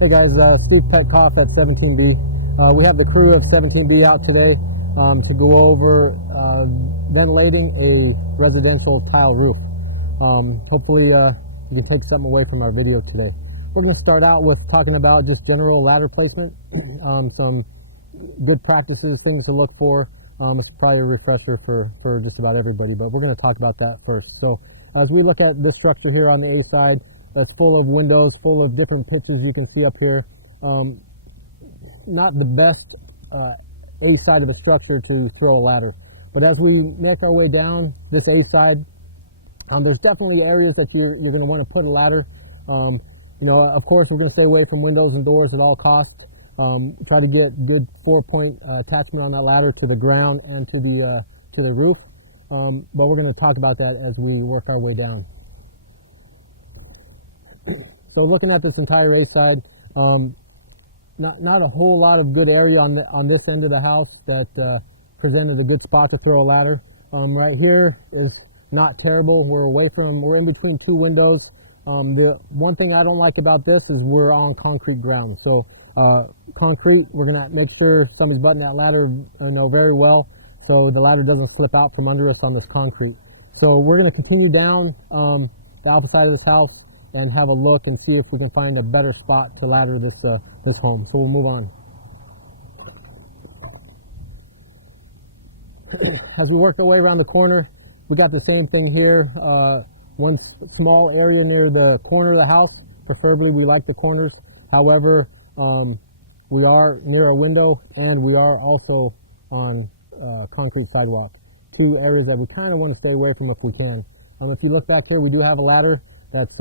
Hey guys, Steve Petkoff at 17B. We have the crew of 17B out today to go over ventilating a residential tile roof. Hopefully you can take something away from our video today. We're going to start out with talking about just general ladder placement, some good practices, things to look for. It's probably a refresher for just about everybody, but we're going to talk about that first. So as we look at this structure here on the A side, that's full of windows, full of different pitches you can see up here. Not the best A side of the structure to throw a ladder. But as we make our way down this A side, there's definitely areas that you're going to want to put a ladder. You know, of course, we're going to stay away from windows and doors at all costs. Try to get good 4-point attachment on that ladder to the ground and to the roof. But we're going to talk about that as we work our way down. So looking at this entire A side, not a whole lot of good area on this end of the house that presented a good spot to throw a ladder. Right here is not terrible. We're in between two windows. The one thing I don't like about this is we're on concrete ground. So concrete, we're gonna make sure somebody's buttoning that ladder very well, so the ladder doesn't slip out from under us on this concrete. So we're gonna continue down the opposite side of this house and have a look and see if we can find a better spot to ladder this home. So we'll move on. As we work our way around the corner, we got the same thing here. One small area near the corner of the house. Preferably we like the corners. However, we are near a window and we are also on concrete sidewalk. Two areas that we kind of want to stay away from if we can. If you look back here, we do have a ladder that's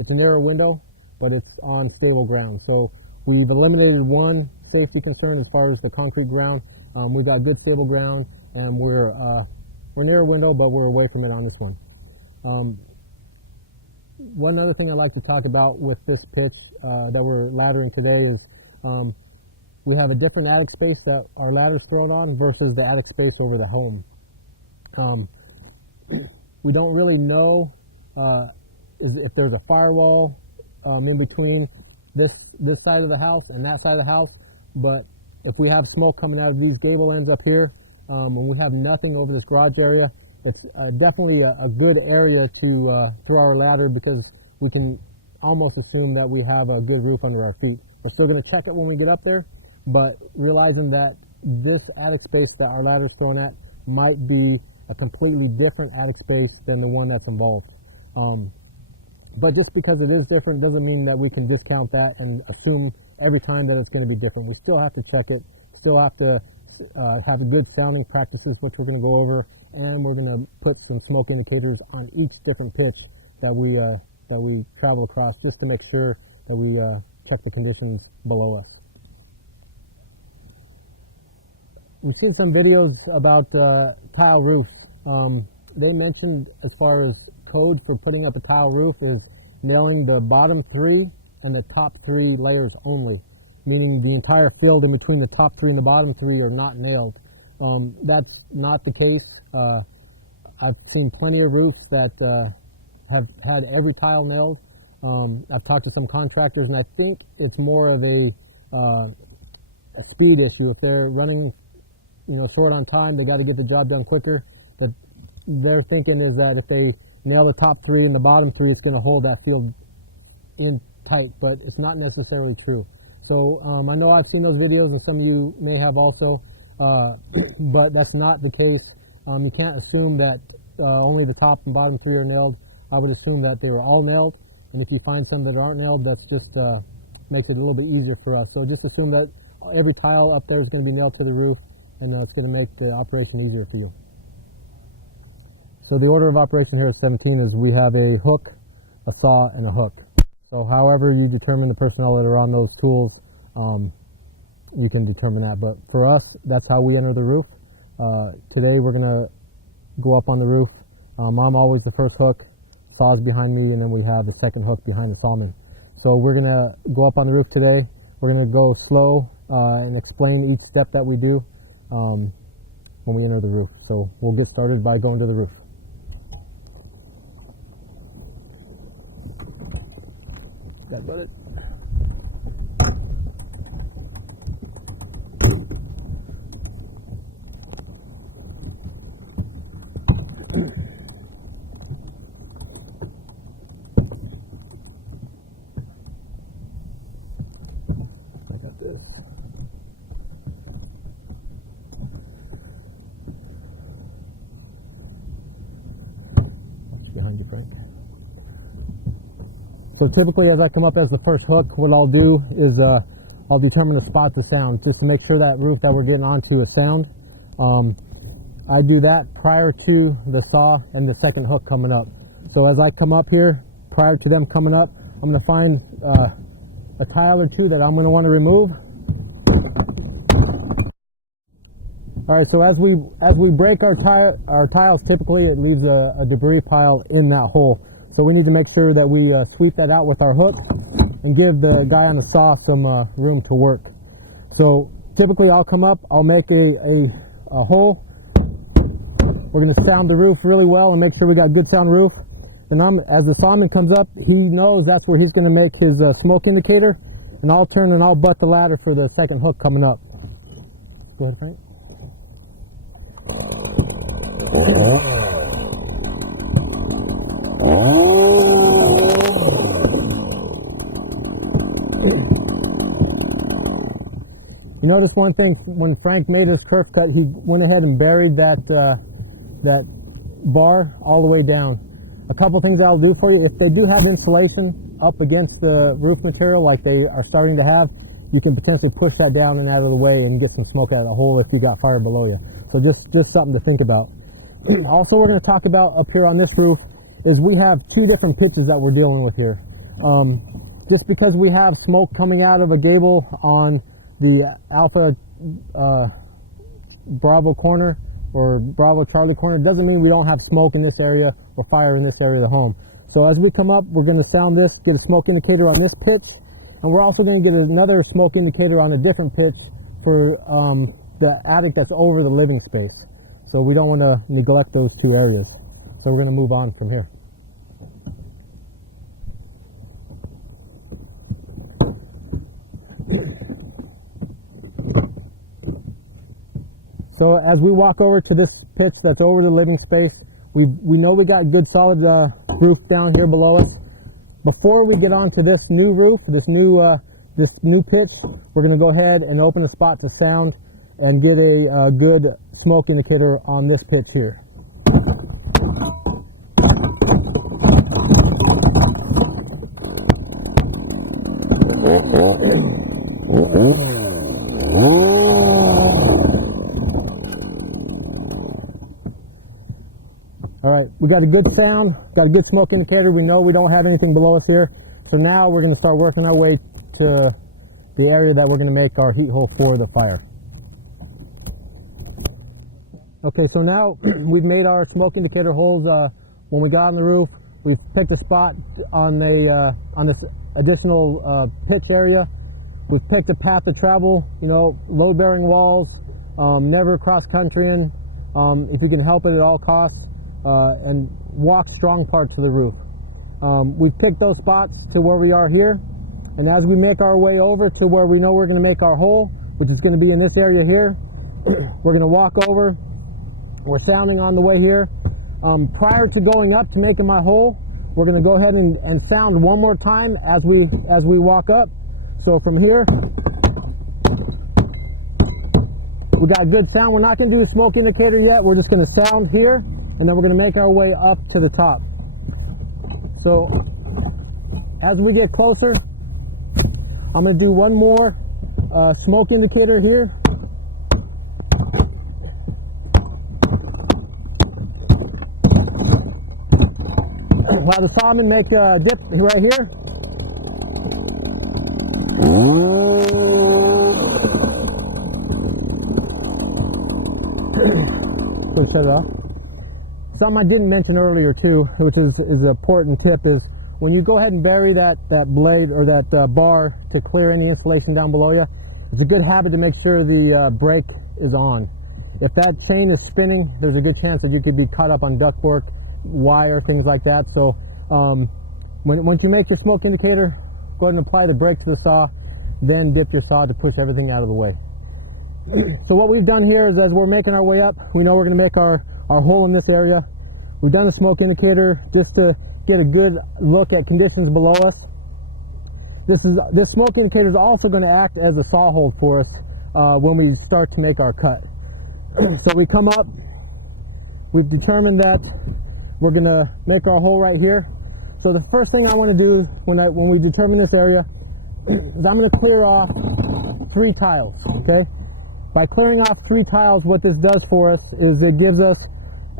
it's a narrow window, but it's on stable ground. So we've eliminated one safety concern as far as the concrete ground. We've got good stable ground, and we're near a window, but we're away from it on this one. One other thing I'd like to talk about with this pitch that we're laddering today is we have a different attic space that our ladder's thrown on versus the attic space over the home. We don't really know if there's a firewall in between this side of the house and that side of the house, but if we have smoke coming out of these gable ends up here, and we have nothing over this garage area, it's definitely a good area to throw our ladder, because we can almost assume that we have a good roof under our feet. We're still going to check it when we get up there, but realizing that this attic space that our ladder is thrown at might be a completely different attic space than the one that's involved. But just because it is different doesn't mean that we can discount that and assume every time that it's going to be different. We still have to check it, still have to have a good sounding practices, which we're going to go over, and we're going to put some smoke indicators on each different pitch that we travel across, just to make sure that we check the conditions below us. We've seen some videos about tile roofs. They mentioned, as far as code for putting up a tile roof, is nailing the bottom 3 and the top 3 layers only, meaning the entire field in between the top 3 and the bottom 3 are not nailed. That's not the case. I've seen plenty of roofs that have had every tile nailed. I've talked to some contractors, and I think it's more of a speed issue. If they're running, short on time, they got to get the job done quicker. That their thinking is that if they nail the top 3 and the bottom 3, it's going to hold that field in tight, but it's not necessarily true. So I know I've seen those videos, and some of you may have also, but that's not the case. You can't assume that only the top and bottom 3 are nailed. I would assume that they were all nailed, and if you find some that aren't nailed, that's just make it a little bit easier for us. So just assume that every tile up there is going to be nailed to the roof, and it's going to make the operation easier for you. So the order of operation here at 17 is we have a hook, a saw, and a hook. So however you determine the personnel that are on those tools, you can determine that. But for us, that's how we enter the roof. Today we're going to go up on the roof. I'm always the first hook, saw's behind me, and then we have the second hook behind the sawman. So we're going to go up on the roof today. We're going to go slow and explain each step that we do when we enter the roof. So we'll get started by going to the roof. That got it. So typically as I come up as the first hook, what I'll do is I'll determine the spots of sound just to make sure that roof that we're getting onto is sound. I do that prior to the saw and the second hook coming up. So as I come up here, prior to them coming up, I'm going to find a tile or two that I'm going to want to remove. All right, so as we break our tiles, typically it leaves a debris pile in that hole. So we need to make sure that we sweep that out with our hook and give the guy on the saw some room to work. So typically I'll come up, I'll make a hole. We're going to sound the roof really well and make sure we got good sound roof. And as the sawman comes up, he knows that's where he's going to make his smoke indicator. And I'll turn and I'll butt the ladder for the second hook coming up. Go ahead, Frank. You notice one thing, when Frank made his kerf cut, he went ahead and buried that bar all the way down. A couple things I'll do for you, if they do have insulation up against the roof material like they are starting to have, you can potentially push that down and out of the way and get some smoke out of the hole if you got fire below you. So just something to think about. Also, we're going to talk about up here on this roof is we have two different pitches that we're dealing with here. Just because we have smoke coming out of a gable on the Alpha Bravo corner or Bravo Charlie corner doesn't mean we don't have smoke in this area or fire in this area of the home. So as we come up, we're going to sound this, get a smoke indicator on this pitch, and we're also going to get another smoke indicator on a different pitch for the attic that's over the living space. So we don't want to neglect those two areas. So we're going to move on from here. So as we walk over to this pitch that's over the living space, we know we got good solid roof down here below us. Before we get onto this new roof, this new pitch, we're going to go ahead and open a spot to sound and get a good smoke indicator on this pitch here. All right, we got a good sound, got a good smoke indicator. We know we don't have anything below us here. So now we're going to start working our way to the area that we're going to make our heat hole for the fire. Okay, so now we've made our smoke indicator holes. When we got on the roof, we've picked a spot on this additional pitch area. We've picked a path to travel, you know, load-bearing walls, never cross-countrying, if you can help it at all costs. And walk strong parts of the roof. We've picked those spots to where we are here, and as we make our way over to where we know we're going to make our hole, which is going to be in this area here, we're going to walk over. We're sounding on the way here. Prior to going up to making my hole, we're going to go ahead and sound one more time as we walk up. So from here, we got good sound. We're not going to do a smoke indicator yet. We're just going to sound here, and then we're going to make our way up to the top. So as we get closer, I'm going to do one more smoke indicator here. While the sawman make a dip right here. So set it off. Something I didn't mention earlier too, which is an important tip, is when you go ahead and bury that blade or that bar to clear any insulation down below you, it's a good habit to make sure the brake is on. If that chain is spinning, there's a good chance that you could be caught up on ductwork, wire, things like that. So once you make your smoke indicator, go ahead and apply the brake to the saw, then dip your saw to push everything out of the way. So what we've done here is, as we're making our way up, we know we're going to make our hole in this area. We've done a smoke indicator just to get a good look at conditions below us. This smoke indicator is also going to act as a saw hold for us when we start to make our cut. So we come up, we've determined that we're going to make our hole right here. So the first thing I want to do when we determine this area is I'm going to clear off 3 tiles, okay? By clearing off 3 tiles, what this does for us is it gives us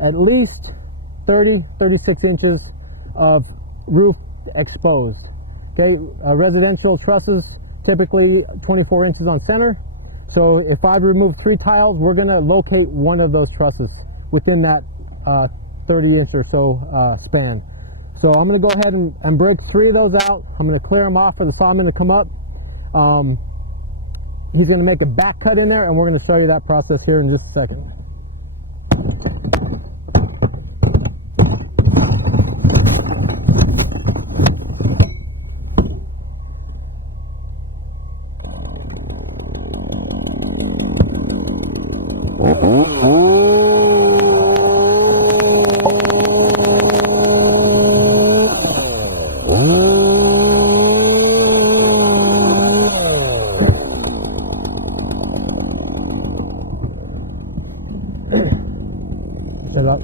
at least 36 inches of roof exposed, okay? Residential trusses, typically 24 inches on center. So if I remove 3 tiles, we're going to locate one of those trusses within that 30 inch or so span. So I'm going to go ahead and break 3 of those out. I'm going to clear them off for the sawman to come up. He's going to make a back cut in there, and we're going to show you that process here in just a second.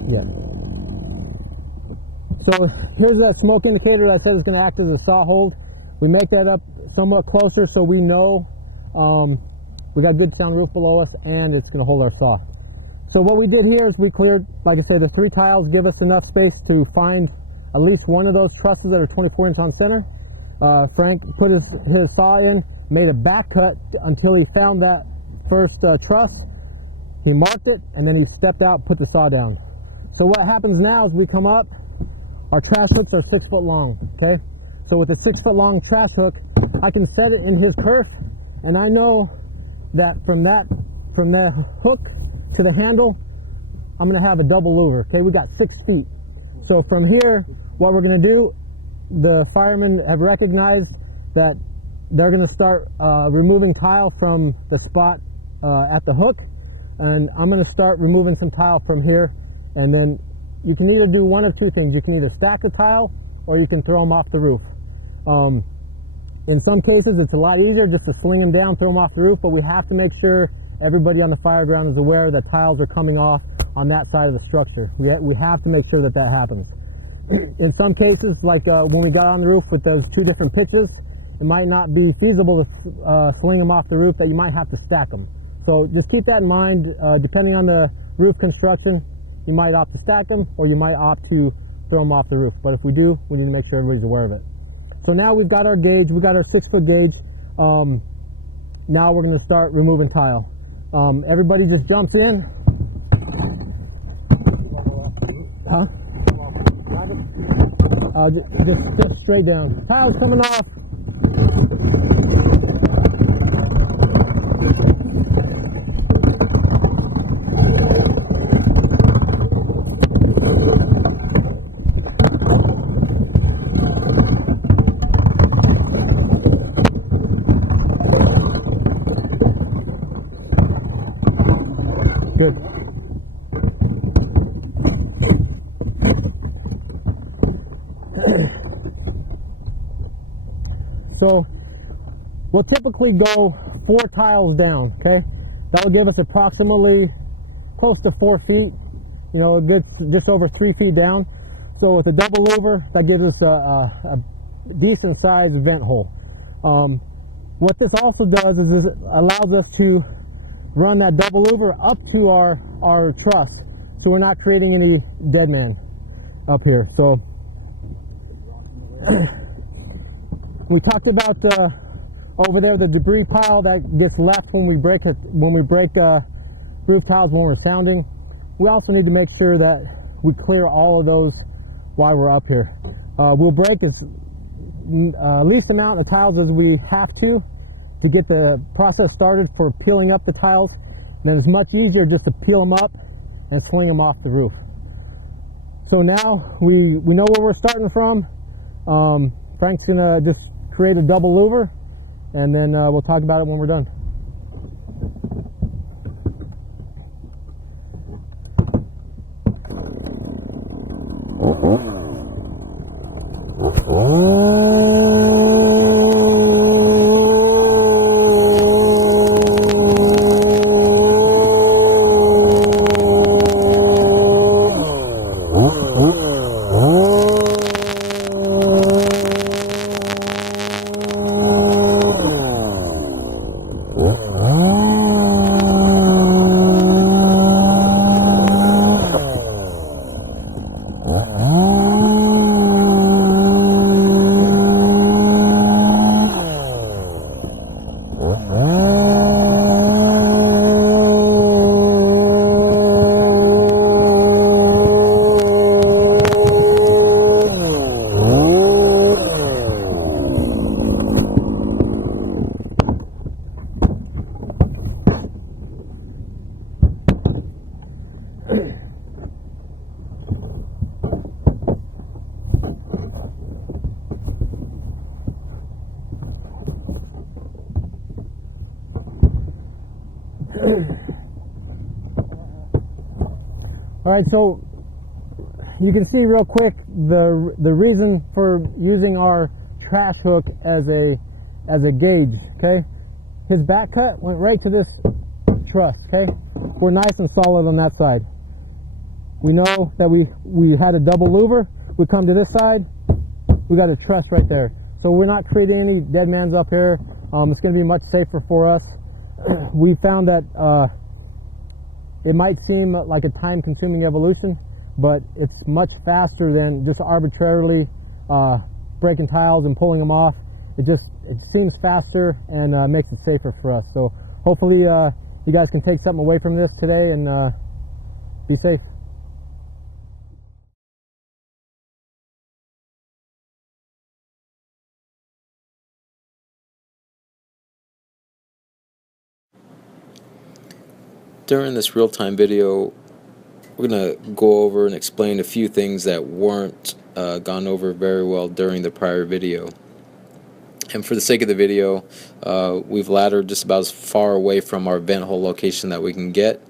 Yeah. So here's a smoke indicator that says it's going to act as a saw hold. We make that up somewhat closer so we know we got good sound roof below us and it's going to hold our saw. So what we did here is we cleared, like I said, the 3 tiles give us enough space to find at least one of those trusses that are 24 inch on center. Frank put his saw in, made a back cut until he found that first truss. He marked it, and then he stepped out, put the saw down. So what happens now is we come up, our trash hooks are 6 foot long, okay? So with a 6 foot long trash hook, I can set it in his kerf, and I know that from the hook to the handle, I'm gonna have a double louver, okay? We got 6 feet. So from here, what we're gonna do, the firemen have recognized that they're gonna start removing tile from the spot at the hook, and I'm gonna start removing some tile from here. And then you can either do one of 2 things. You can either stack the tile or you can throw them off the roof. In some cases, it's a lot easier just to sling them down, throw them off the roof, but we have to make sure everybody on the fire ground is aware that tiles are coming off on that side of the structure. We have to make sure that that happens. In some cases, like when we got on the roof with those 2 different pitches, it might not be feasible to sling them off the roof, that you might have to stack them. So just keep that in mind. Depending on the roof construction, you might opt to stack them or you might opt to throw them off the roof. But if we do, we need to make sure everybody's aware of it. So now we've got our gauge, we've got our 6 foot gauge. Now we're going to start removing tile. Everybody just jumps in. Huh? Just straight down. Tile's coming off. Good. So we'll typically go 4 tiles down, okay? That will give us approximately close to 4 feet, you know, a good just over 3 feet down. So with a double louver, that gives us a decent sized vent hole. What this also does is it allows us to run that double louver up to our truss, so we're not creating any dead man up here. So we talked about over there the debris pile that gets left when we break roof tiles when we're sounding. We also need to make sure that we clear all of those while we're up here. We'll break as least amount of tiles as we have to get the process started for peeling up the tiles. Then it's much easier just to peel them up and sling them off the roof. So now we know where we're starting from. Frank's gonna just create a double louver, and then we'll talk about it when we're done. All right, so you can see real quick the reason for using our trash hook as a gauge. Okay, his back cut went right to this truss. Okay, we're nice and solid on that side. We know that we had a double louver. We come to this side, we got a truss right there. So we're not creating any dead mans up here. It's going to be much safer for us. We found that it might seem like a time-consuming evolution, but it's much faster than just arbitrarily breaking tiles and pulling them off. It seems faster and makes it safer for us. So hopefully you guys can take something away from this today and be safe. During this real-time video, we're going to go over and explain a few things that weren't gone over very well during the prior video. And for the sake of the video, we've laddered just about as far away from our vent hole location that we can get,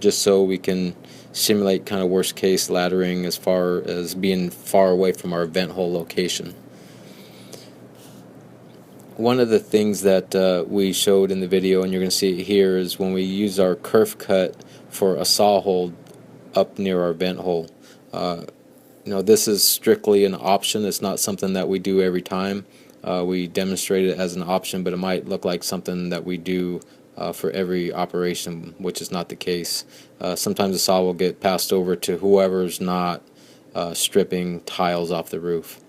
just so we can simulate kind of worst case laddering as far as being far away from our vent hole location. One of the things that we showed in the video, and you're going to see it here, is when we use our kerf cut for a saw hole up near our vent hole. This is strictly an option. It's not something that we do every time. We demonstrate it as an option, but it might look like something that we do for every operation, which is not the case. Sometimes the saw will get passed over to whoever's not stripping tiles off the roof.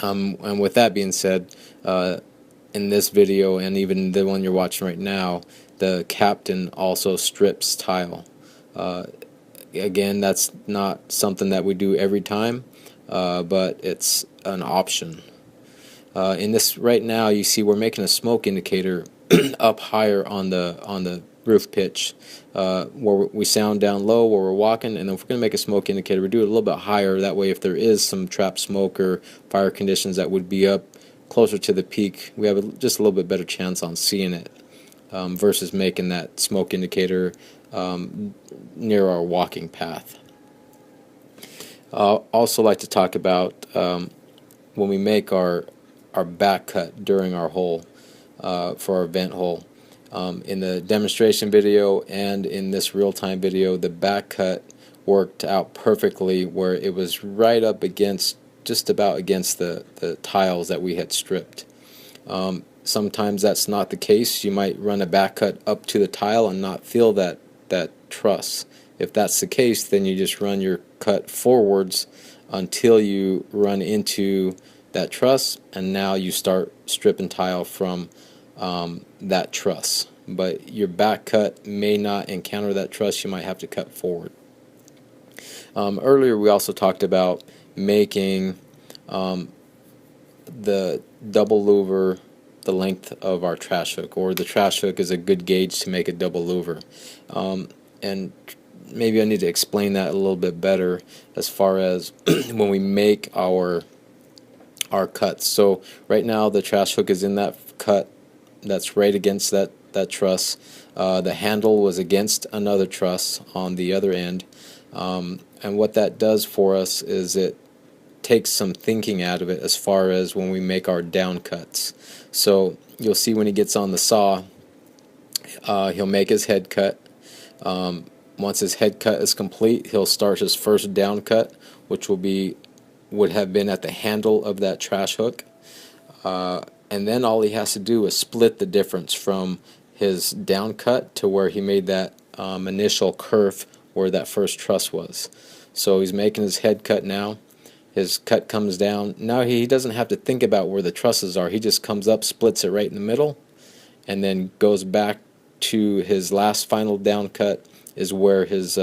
And with that being said, in this video and even the one you're watching right now, the captain also strips tile. Again, that's not something that we do every time, but it's an option. In this right now, you see we're making a smoke indicator up higher on the roof pitch, where we sound down low where we're walking, and then if we're going to make a smoke indicator, we do it a little bit higher. That way, if there is some trapped smoke or fire conditions that would be up closer to the peak, we have just a little bit better chance on seeing it, versus making that smoke indicator near our walking path. Also like to talk about when we make our back cut during our hole, for our vent hole. In the demonstration video and in this real-time video, the back cut worked out perfectly where it was right up against, just about against the tiles that we had stripped. Sometimes that's not the case. You might run a back cut up to the tile and not feel that truss. If that's the case, then you just run your cut forwards until you run into that truss, and now you start stripping tile from that truss. But your back cut may not encounter that truss. You might have to cut forward. Earlier we also talked about making the double louver the length of our trash hook, or the trash hook is a good gauge to make a double louver. And maybe I need to explain that a little bit better as far as when we make our cuts. So right now the trash hook is in that cut that's right against that truss. The handle was against another truss on the other end, and what that does for us is it takes some thinking out of it as far as when we make our down cuts. So you'll see when he gets on the saw, he'll make his head cut. Once his head cut is complete, he'll start his first down cut, which would have been at the handle of that trash hook. and then all he has to do is split the difference from his down cut to where he made that initial kerf where that first truss was. So he's making his head cut now. His cut comes down. Now he doesn't have to think about where the trusses are. He just comes up, splits it right in the middle, and then goes back to his last final down cut is where his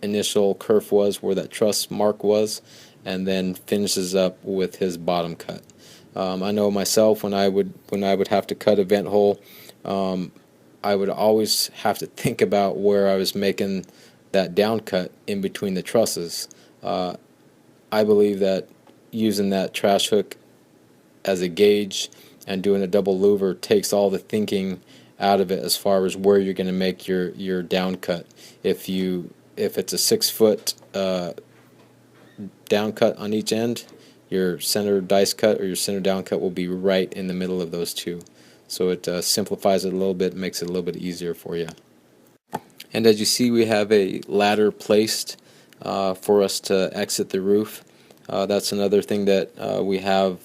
initial kerf was, where that truss mark was, and then finishes up with his bottom cut. I know myself when I would have to cut a vent hole, I would always have to think about where I was making that down cut in between the trusses. I believe that using that trash hook as a gauge and doing a double louver takes all the thinking out of it as far as where you're going to make your down cut. If it's a 6-foot down cut on each end, your center dice cut or your center down cut will be right in the middle of those two. So it simplifies it a little bit, makes it a little bit easier for you. And as you see, we have a ladder placed for us to exit the roof. That's another thing that we have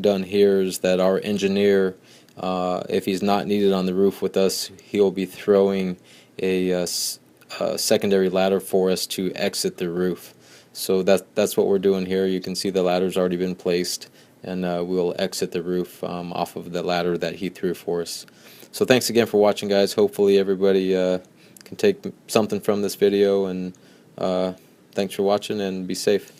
done here is that our engineer, if he's not needed on the roof with us, he'll be throwing a secondary ladder for us to exit the roof. So that's what we're doing here. You can see the ladder's already been placed, and we'll exit the roof off of the ladder that he threw for us. So thanks again for watching, guys. Hopefully everybody can take something from this video, and thanks for watching, and be safe.